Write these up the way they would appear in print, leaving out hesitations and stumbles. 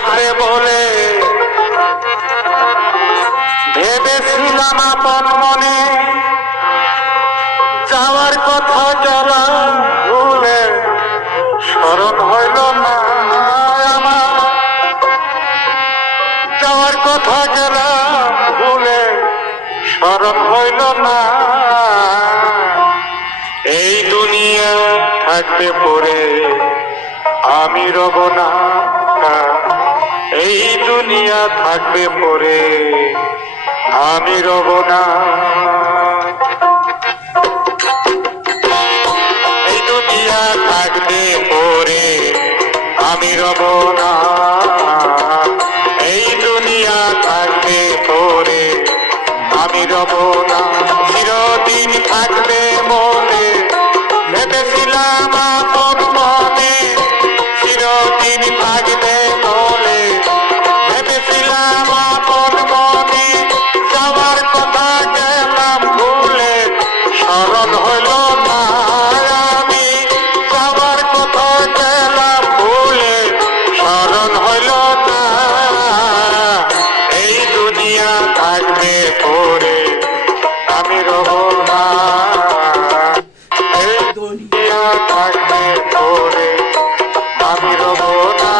থাকবে বলে ভেবেছিলাম আপন মনে, যাওয়ার কথা জ্বালা ভুলে স্মরণ হইল না আমার। যাওয়ার কথা গেলাম ভুলে স্মরণ হইল না। এই দুনিয়া থাকবে পরে আমি রব না, এই দুনিয়া থাকবে পরে আমি রব না। এই দুনিয়া থাকবে পরে আমি রব না, এই দুনিয়া থাকবে পরে আমি রব না। চিরদিন থাকবে মনে ভেবেছিলাম আপন মনে, চিরদিন থাকবে বলে ভেবেছিলাম আপন মনে। যাওয়ার কথা গেলাম ভুলে স্মরণ হইল না আমি, যাওয়ার কথা গেলাম ভুলে স্মরণ হইল না। এই দুনিয়া থাকবে পরে আমি রব না, এই দুনিয়া থাকবে পরে আমি রব না।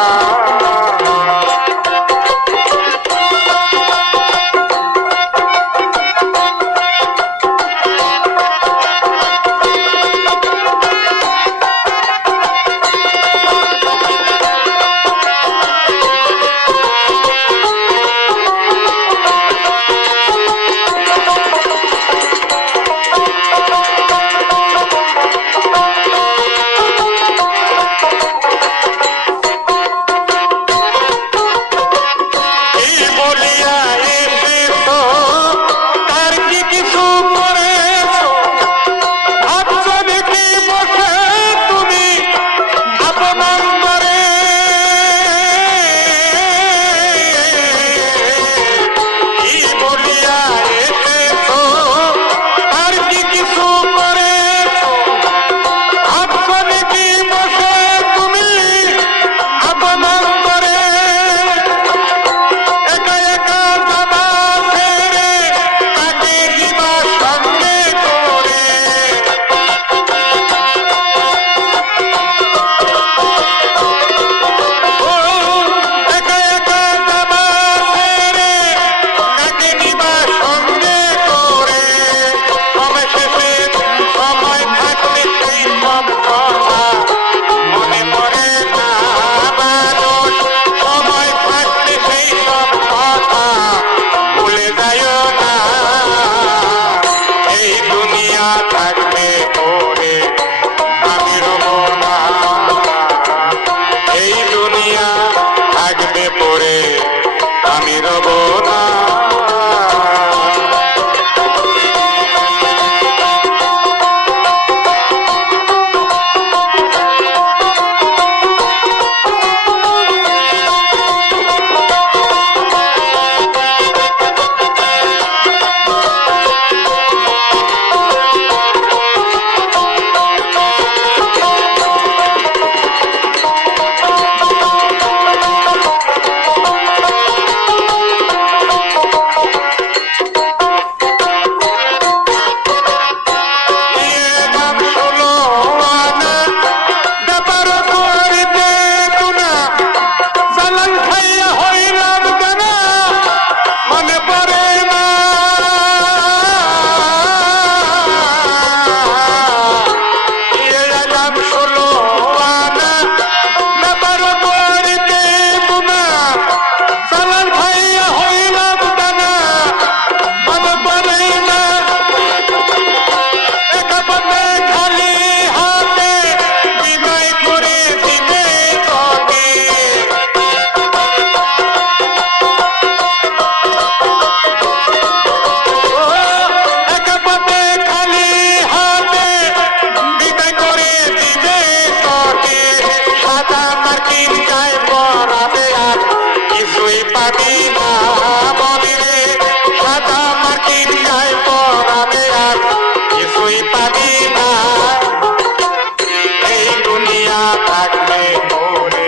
থাকবে পরে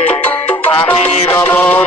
আমি রব